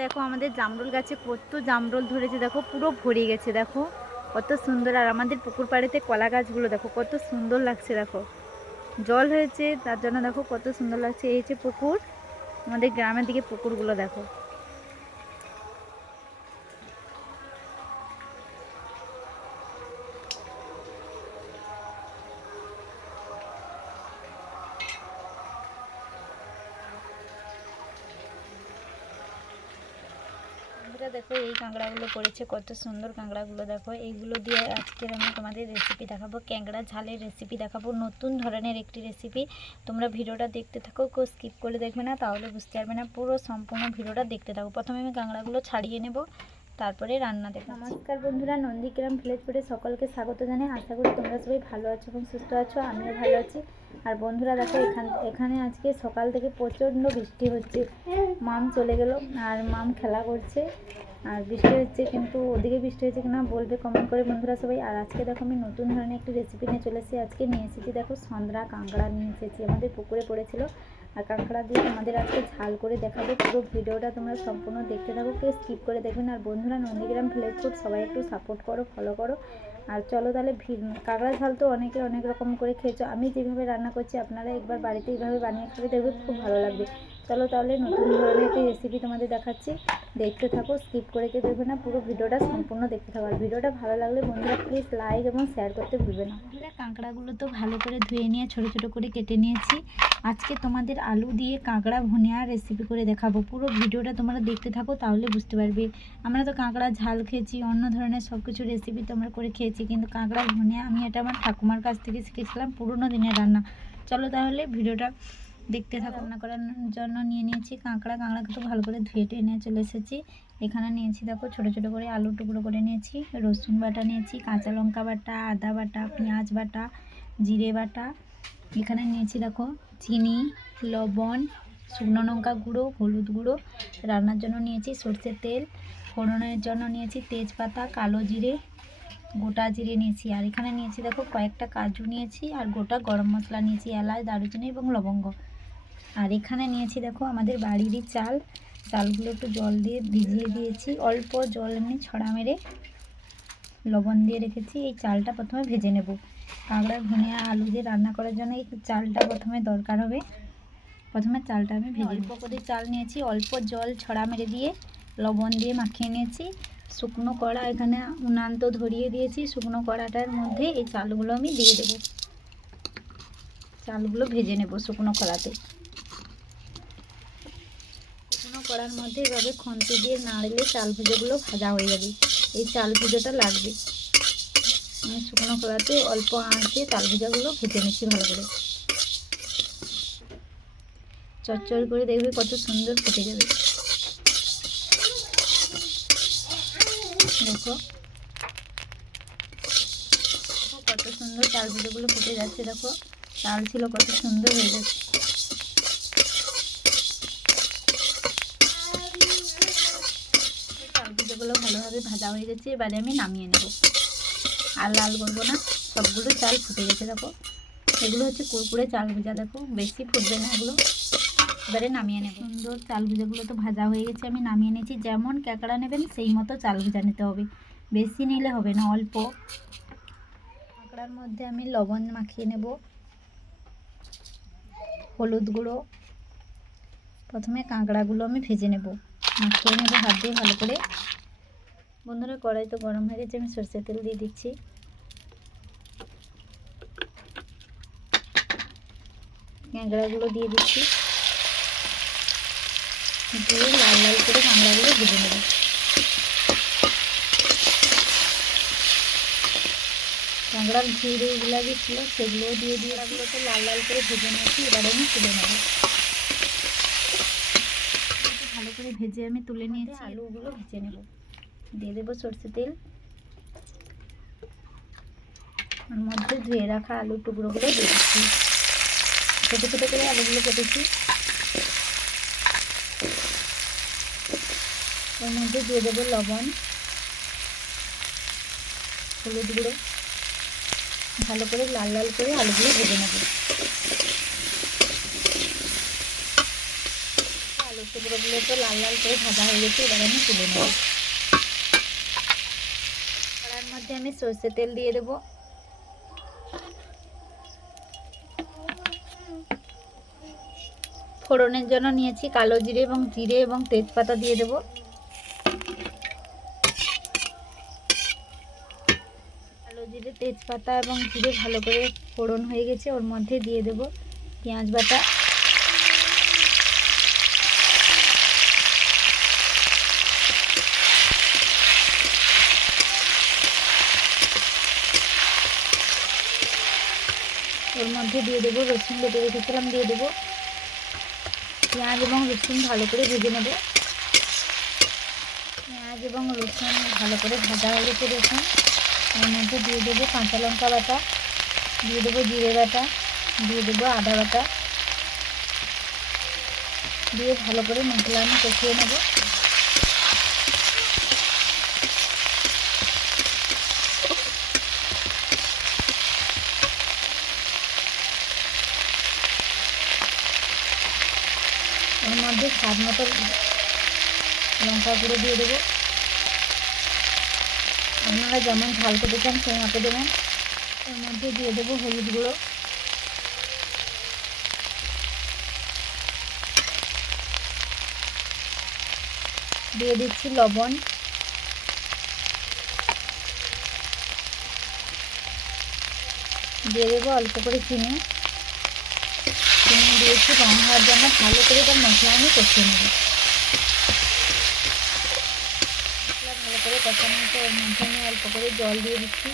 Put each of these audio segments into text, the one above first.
দেখো আমাদের জামরুল গাছে কত জামরুল ধরেছে, দেখো পুরো ভরে গেছে, দেখো কত সুন্দর। আর আমাদের পুকুর পাড়েতে কলা গাছগুলো দেখো কত সুন্দর লাগছে, দেখো জল হয়েছে তার জন্য দেখো কত সুন্দর লাগছে। এই যে পুকুর, আমাদের গ্রামের দিকে পুকুরগুলো দেখো। বন্ধুরা দেখো এই কাঁকড়াগুলো করেছে, কত সুন্দর কাঁকড়াগুলো দেখো। এইগুলো দিয়ে আজকের আমি তোমাদের রেসিপি দেখাবো, ক্যাংড়া ঝালের রেসিপি দেখাবো, নতুন ধরনের একটি রেসিপি। তোমরা ভিডিওটা দেখতে থাকো, কেউ স্কিপ করে দেখবে না, তাহলে বুঝতে পারবে না। পুরো সম্পূর্ণ ভিডিওটা দেখতে থাকো। প্রথমে আমি কাঁকড়াগুলো ছাড়িয়ে নেব, তারপরে রান্না দেখো। নমস্কার বন্ধুরা, নন্দীগ্রাম ভিলেজ ফুডে সকলকে স্বাগত জানাই। আশা করি তোমরা সবাই ভালো আছো এবং সুস্থ আছো, আমিও ভালো আছি। আর বন্ধুরা দেখো এখানে আজকে সকাল থেকে প্রচণ্ড বৃষ্টি হচ্ছে। মাম চলে গেল আর মাম খেলা করছে, আর বৃষ্টি হচ্ছে, কিন্তু ওদিকে বৃষ্টি হচ্ছে কিনা বলবে কমেন্ট করে বন্ধুরা সবাই। আর আজকে দেখো আমি নতুন ধরনের একটি রেসিপি নিয়ে চলে এসেছি। আজকে নিয়ে এসেছি দেখো সন্দ্রা কাঁকড়া নিয়ে এসেছি, আমাদের পুকুরে পড়েছিল। আর কাঁকড়া দিয়ে তোমাদের আজকে ঝাল করে দেখাবো। পুরো ভিডিওটা তোমরা সম্পূর্ণ দেখতে থাকো, কেউ স্কিপ করে দেখবেন। আর বন্ধুরা নন্দীগ্রাম ভিলেজ ফুড সবাই একটু সাপোর্ট করো, ফলো করো। আর চলো তাহলে কাঁকড়া ঝাল তো অনেকে অনেক রকম করে খেয়েছো, আমি যেভাবে রান্না করছি আপনারা একবার বাড়িতে এইভাবে বানিয়ে খেয়ে দেখবে, খুব ভালো লাগবে। চলো তাহলে নতুন ধরনের একটি রেসিপি তোমাদের দেখাচ্ছি, দেখতে থাকো, স্কিপ করে কেউ দেখবে না, পুরো ভিডিওটা সম্পূর্ণ দেখতে থাকো। আর ভিডিওটা ভালো লাগলে বন্ধুরা প্লিজ লাইক এবং শেয়ার করতে ভুলবে না। কাঁকড়াগুলো তো ভালো করে ধুয়ে নিয়ে ছোটো ছোটো করে কেটে নিয়েছি। আজকে তোমাদের আলু দিয়ে কাঁকড়া ভুনিয়া রেসিপি করে দেখাবো, পুরো ভিডিওটা তোমরা দেখতে থাকো, তাহলে বুঝতে পারবে। আমরা তো কাঁকড়া ঝাল খেয়েছি, অন্য ধরনের সব কিছু রেসিপি তোমরা করে খেয়েছি, কিন্তু কাঁকড়া ভুনিয়া আমি এটা আমার ঠাকুমার কাছ থেকে শিখেছিলাম, পুরোনো দিনের রান্না। চলো তাহলে ভিডিওটা দেখতে থাকো। রান্না করার জন্য নিয়ে নিয়েছি কাঁকড়াকে তো ভালো করে ধুয়ে টুয়ে নিয়ে চলে এসেছি। এখানে নিয়েছি দেখো ছোটো ছোটো করে আলু টুকরো করে নিয়েছি, রসুন বাটা নিয়েছি, কাঁচা লঙ্কা বাটা, আদা বাটা, পেঁয়াজ বাটা, জিরে বাটা। এখানে নিয়েছি দেখো চিনি, লবণ, শুকনো লঙ্কা গুঁড়ো, হলুদ গুঁড়ো। রান্নার জন্য নিয়েছি সর্ষের তেল, ফোড়নের জন্য নিয়েছি তেজপাতা, কালো জিরে, গোটা জিরে নিয়েছি। আর এখানে নিয়েছি দেখো কয়েকটা কাজু নিয়েছি, আর গোটা গরম মশলা নিয়েছি, এলাচ, দারুচিনি এবং লবঙ্গ। আর এখানে নিয়েছি দেখো আমাদের বাড়িরই চালগুলো একটু জল দিয়ে ভিজিয়ে দিয়েছি, অল্প জল এমনি ছড়া মেরে লবণ দিয়ে রেখেছি। এই চালটা প্রথমে ভেজে নেব। কাঁকড়া ভুনিয়া আলু দিয়ে রান্না করার জন্য এই চালটা প্রথমে দরকার হবে। প্রথমে চালটা আমি ভেজে অল্প করে চাল নিয়েছি, অল্প জল ছড়া মেরে দিয়ে লবণ দিয়ে মাখিয়ে নিয়েছি। শুকনো কড়া এখানে উনান তো ধরিয়ে দিয়েছি, শুকনো কড়াটার মধ্যে এই চালগুলো আমি দিয়ে দেব। চালগুলো ভেজে নেব শুকনো কড়াতে। শুকনো কড়ার মধ্যে এভাবে খুন্তি দিয়ে নাড়লে চাল ভেজেগুলো ভাজা হয়ে যাবে। এই চাল ভেজাটা লাগবে। আমি শুকনো কড়াতে অল্প আঁচে চাল ভেজাগুলো ভেজে নিচ্ছি ভালো করে। চচ্চড় করে দেখবে কত সুন্দর ফুটে যাবে। দেখো কত সুন্দর চাল ভেজাগুলো ফুটে যাচ্ছে, দেখো চাল ছিল কত সুন্দর হয়ে যাচ্ছে। চাল ভেজাগুলো ভালোভাবে ভাজা হয়ে গেছে, এবারে আমি নামিয়ে নেব। আর লাল করবো না, সবগুলো চাল ফুটে গেছে দেখো। এগুলো হচ্ছে কুরকুরে চাল ভেজা, দেখো বেশি ফুটবে না এগুলো। এবারে নামিয়ে নেব। সুন্দর চাল ভেজাগুলো তো ভাজা হয়ে গেছে, আমি নামিয়ে নিয়েছি। যেমন কাঁকড়া নেবেন সেই মতো চাল ভেজা নিতে হবে, বেশি নিলে হবে না, অল্প। কাঁকড়ার মধ্যে আমি লবণ মাখিয়ে নেব, হলুদ গুঁড়ো। প্রথমে কাঁকড়াগুলো আমি ভেজে নেব, মাখিয়ে নেব হাত দিয়ে ভালো করে। বন্ধুরা কড়াই তো গরম হয়ে গেছে, আমি সরষের তেল দিয়ে দিচ্ছি। কাঁকড়াগুলো দিয়ে দিচ্ছি, দিয়ে লাল লাল করে কাঁকড়াগুলো ভেজে নেব। কাঁকড়ার ঝুড়িগুলো যে ছিল সেগুলোও দিয়ে দিয়ে এগুলোকে লাল লাল করে ভেজে নিয়েছি। এবারে আমি তুলে নেব। ভালো করে ভেজে আমি তুলে নিয়েছি। আলুগুলো ভেজে নেব, দিয়ে দেবো সরষে তেল। ওর মধ্যে ধুয়ে রাখা আলুর টুকরোগুলো দিয়ে দিচ্ছি, ছোটো ছোটো করে আলুগুলো কেটেছি। ওর মধ্যে দিয়ে দেবো লবণ, হলুদ গুঁড়ো। ভালো করে লাল লাল করে আলুগুলো ভেজে নেব। আলুর টুকরোগুলো তো লাল লাল করে ভাজা হয়ে গেছে, এবার আমি তুলে নেব। কড়াইয়ের মধ্যে আমি সরষের তেল দিয়ে দেবো। ফোড়নের জন্য নিয়েছি কালো জিরে এবং তেজপাতা দিয়ে দেবো। কালো জিরে, তেজপাতা এবং জিরে ভালো করে ফোড়ন হয়ে গেছে, ওর মধ্যে দিয়ে দেবো পেঁয়াজ বাটা। ওর মধ্যে দিয়ে দেবো রসুন বেটে রেখেছিলাম, দিয়ে দেবো। পেঁয়াজ এবং রসুন ভালো করে ভেজে নেব। পেঁয়াজ এবং রসুন ভালো করে ভাজা হয়ে গেছে রসুন। এর মধ্যে দিয়ে দেবো কাঁচা লঙ্কা বাটা, দিয়ে দেবো জিরে বাটা, দিয়ে দেবো আদা বাটা, দিয়ে ভালো করে মশলা আমি কষিয়ে নেব। এর মধ্যে স্বাদ মতো লঙ্কা গুঁড়ো দিয়ে দেবো। আপনারা যেমন ঝাল খেতে চান সেই মতো দেবেন। এর মধ্যে দিয়ে দেবো হলুদ গুঁড়ো, দিয়ে দিচ্ছি লবণ, দিয়ে দেবো অল্প করে চিনি দিয়েছি রং হওয়ার জন্য। ভালো করে তার মশলা আমি কষিয়ে নেব। মশলা ভালো করে কষানো হচ্ছে, ওর মধ্যে আমি অল্প করে জল দিয়ে দিচ্ছি।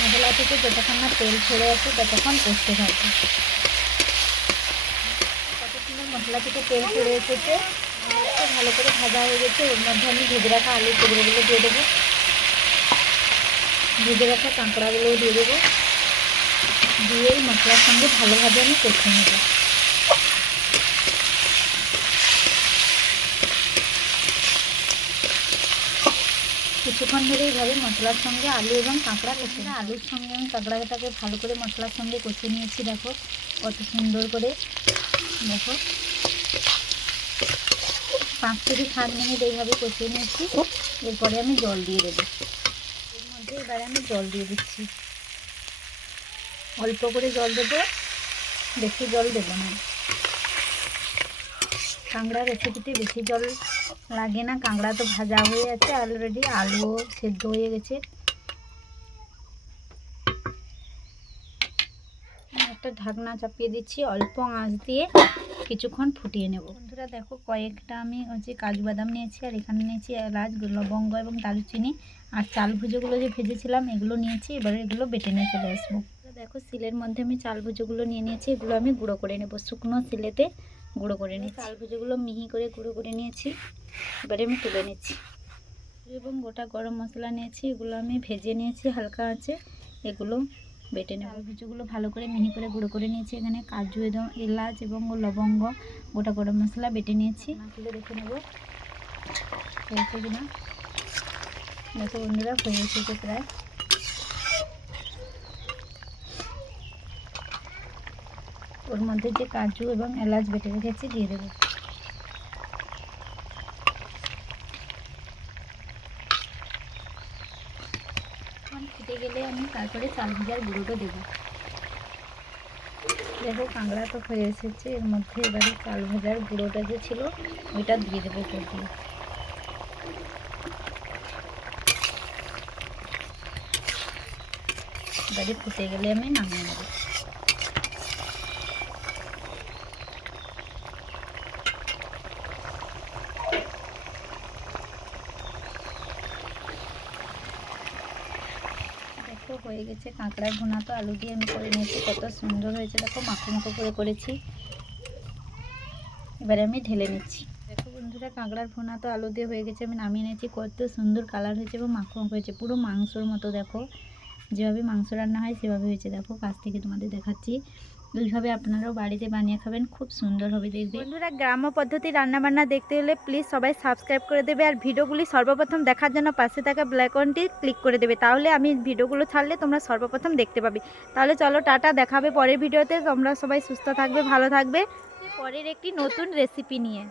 মশলা থেকে যতক্ষণ না তেল ছেড়ে আসে ততক্ষণ কষতে থাকবে। কত সুন্দর মশলা থেকে তেল ছেড়ে এসেছে, ভালো করে ভাজা হয়ে গেছে। ওর মধ্যে আমি ভেজে রাখা আলুর টুকরোগুলো দিয়ে দেবো, ভেজে রাখা কাঁকড়াগুলোও দিয়ে দেবো, দিয়ে এই মশলার সঙ্গে ভালোভাবে আমি কষিয়ে নেব। কিছুক্ষণ ধরে এইভাবে মশলার সঙ্গে আলু এবং কাঁকড়া কষিয়ে, আলুর সঙ্গে আমি কাঁকড়াটাকে ভালো করে মশলার সঙ্গে কষিয়ে নিয়েছি। দেখো কত সুন্দর করে, দেখো 5 থেকে 7 মিনিট এইভাবে কষিয়ে নিয়েছি। এরপরে আমি জল দিয়ে দেবো। এর মধ্যে এবারে আমি জল দিয়ে দিচ্ছি, অল্প করে জল দেবো, বেশি জল দেবো না। কাঁকড়া রেসিপিতে বেশি জল লাগে না, কাঁকড়া তো ভাজা হয়ে আছে অলরেডি, আলুও সেদ্ধ হয়ে গেছে। একটা ঢাকনা চাপিয়ে দিচ্ছি, অল্প আঁচ দিয়ে কিছুক্ষণ ফুটিয়ে নেব। বন্ধুরা দেখো কয়েকটা আমি কাজু বাদাম নিয়েছি, আর এখানে নিয়েছি এলাচ, লবঙ্গ এবং দারুচিনি, আর চাল ভুজোগুলো যে ভেজেছিলাম এগুলো নিয়েছি। এবারে এগুলো বেটে নিয়ে চলে আসবো। দেখো শিলের মধ্যে আমি চাল ভুজোগুলো নিয়ে নিয়েছি, এগুলো আমি গুঁড়ো করে নেব, শুকনো শিলেতে গুঁড়ো করে নিচ্ছি। চাল ভুজোগুলো মিহি করে গুঁড়ো করে নিয়েছি, এবারে আমি তুলে নিচ্ছি। এবং গোটা গরম মশলা নিয়েছি, এগুলো আমি ভেজে নিয়েছি হালকা আছে, এগুলো বেটে নেব। ভুজোগুলো ভালো করে মিহি করে গুঁড়ো করে নিয়েছি। এখানে কাজু এবং এলাচ এবং লবঙ্গ, গোটা গরম মশলা বেটে নিয়েছি। তুলে রেখে নেব হয়েছে কিনা। দেখো বন্ধুরা হয়ে এসেছে প্রায়। ওর মধ্যে যে কাজু এবং এলাচ বেটে রেখেছি দিয়ে দেবো। ফুটে গেলে আমি তারপরে চাল ভাজার গুঁড়োটা দেবো। দেখো কাঁকড়া তো হয়ে এসেছে, এর মধ্যে এবারে চাল ভাজার গুঁড়োটা যে ছিল ওইটা দিয়ে দেবো উপর দিয়ে। এবারে ফুটে গেলে আমি নামিয়ে নেব। দেখো হয়ে গেছে কাঁকড়ার ভুনা, তো আলু দিয়ে আমি করে নিয়েছি, কত সুন্দর হয়েছে দেখো, মাখো মাখো করে করেছি। এবারে আমি ঢেলে নিচ্ছি। দেখো বন্ধুরা কাঁকড়ার ভুনা তো আলু দিয়ে হয়ে গেছে, আমি নামিয়ে নিয়েছি। কত সুন্দর কালার হয়েছে এবং মাখো মাখো হয়েছে, পুরো মাংসর মতো। দেখো যেভাবে মাংস রান্না হয় সেভাবে হয়েছে। দেখো কাছ থেকে তোমাদের দেখাচ্ছি, এইভাবে আপনারাও বাড়িতে বানিয়ে খাবেন, খুব সুন্দর হবে দেখবে। বন্ধুরা, গ্রাম্য পদ্ধতি রান্নাবান্না দেখতে হলে প্লিজ সবাই সাবস্ক্রাইব করে দেবে, আর ভিডিওগুলি সর্বপ্রথম দেখার জন্য পাশে থাকা ব্ল্যাক আইকনটি ক্লিক করে দেবে, তাহলে আমি ভিডিওগুলো ছাড়লে তোমরা সর্বপ্রথম দেখতে পাবে। তাহলে চলো টাটা, দেখাবে পরের ভিডিওতে। তোমরা সবাই সুস্থ থাকবে, ভালো থাকবে, পরের একটি নতুন রেসিপি নিয়ে।